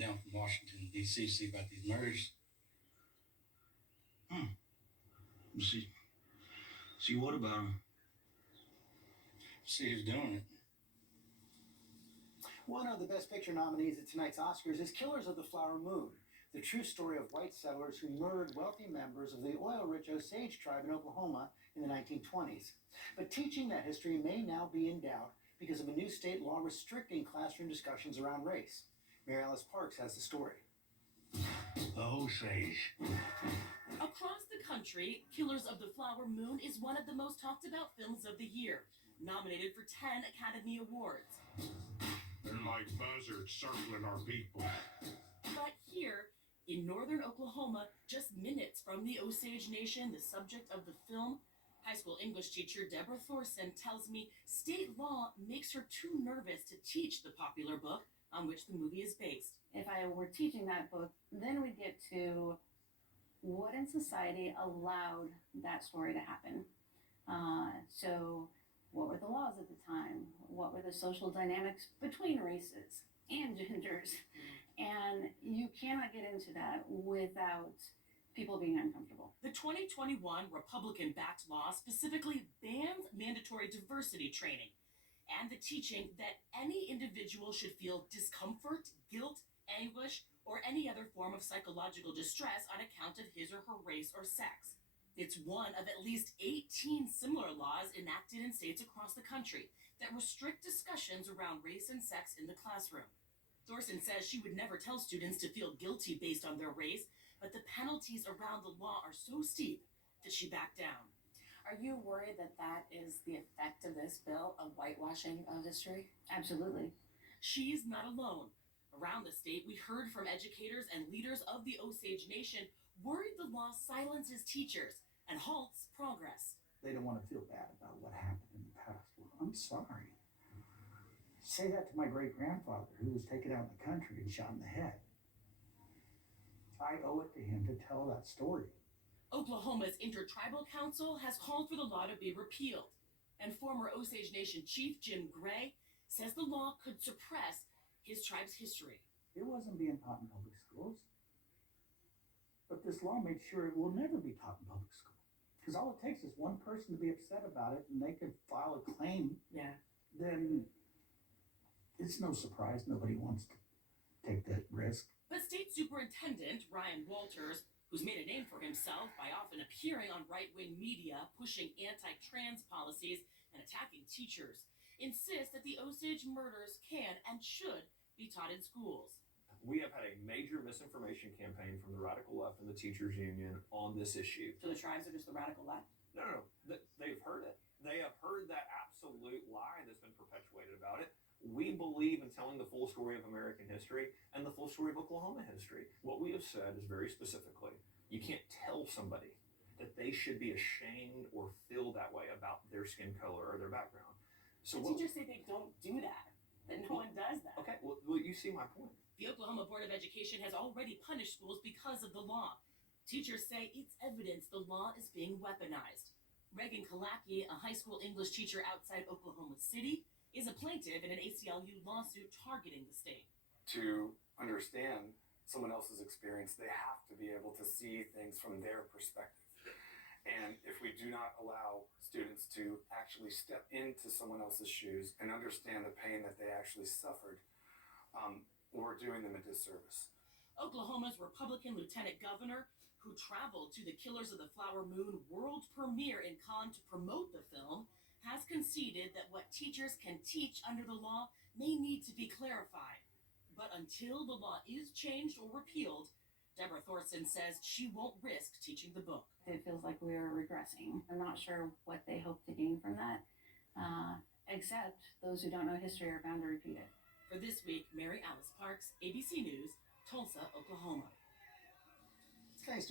down from Washington, D.C. to see about these murders. See what about him? See who's doing it. One of the Best Picture nominees at tonight's Oscars is Killers of the Flower Moon, the true story of white settlers who murdered wealthy members of the oil-rich Osage tribe in Oklahoma in the 1920s. But teaching that history may now be in doubt because of a new state law restricting classroom discussions around race. Mary Alice Parks has the story. Osage. Across the country, Killers of the Flower Moon is one of the most talked about films of the year, nominated for 10 Academy Awards. They're like buzzards circling our people. But here, in northern Oklahoma, just minutes from the Osage Nation, the subject of the film, high school English teacher Deborah Thorson tells me state law makes her too nervous to teach the popular book on which the movie is based. If I were teaching that book, then we'd get to what in society allowed that story to happen. So what were the laws at the time? What were the social dynamics between races and genders? And you cannot get into that without people being uncomfortable. The 2021 Republican-backed law specifically bans mandatory diversity training and the teaching that any individual should feel discomfort, guilt, anguish, or any other form of psychological distress on account of his or her race or sex. It's one of at least 18 similar laws enacted in states across the country that restrict discussions around race and sex in the classroom. Thorson says she would never tell students to feel guilty based on their race, but the penalties around the law are so steep that she backed down. Are you worried that that is the effect of this bill, of whitewashing of history? Absolutely. She's not alone. Around the state, we heard from educators and leaders of the Osage Nation worried the law silences teachers and halts progress. They don't want to feel bad about what happened in the past. Well, I'm sorry. Say that to my great-grandfather who was taken out in the country and shot in the head. I owe it to him to tell that story. Oklahoma's Intertribal Council has called for the law to be repealed, and former Osage Nation Chief Jim Gray says the law could suppress his tribe's history. It wasn't being taught in public schools. But this law made sure it will never be taught in public school. Because all it takes is one person to be upset about it and they could file a claim. Yeah. Then it's no surprise nobody wants to take that risk. But State Superintendent Ryan Walters, who's made a name for himself by often appearing on right-wing media, pushing anti-trans policies and attacking teachers, insists that the Osage murders can and should be taught in schools. We have had a major misinformation campaign from the radical left and the teachers union on this issue. So the tribes are just the radical left? No. They've heard it. They have heard that absolute lie that's been perpetuated about it. We believe in telling the full story of American history and the full story of Oklahoma history. What we have said is very specifically, you can't tell somebody that they should be ashamed or feel that way about their skin color or their background. So teachers say they don't do that no one does that. Okay, well, you see my point. The Oklahoma Board of Education has already punished schools because of the law. Teachers say it's evidence the law is being weaponized. Reagan Kalaki, a high school English teacher outside Oklahoma City, is a plaintiff in an ACLU lawsuit targeting the state. To understand someone else's experience, they have to be able to see things from their perspective. And if we do not allow students to actually step into someone else's shoes and understand the pain that they actually suffered, we're doing them a disservice. Oklahoma's Republican Lieutenant Governor, who traveled to the Killers of the Flower Moon world premiere in Cannes to promote the film, has conceded that what teachers can teach under the law may need to be clarified. But until the law is changed or repealed, Deborah Thorson says she won't risk teaching the book. It feels like we are regressing. I'm not sure what they hope to gain from that, except those who don't know history are bound to repeat it. For this week, Mary Alice Parks, ABC News, Tulsa, Oklahoma. Thanks.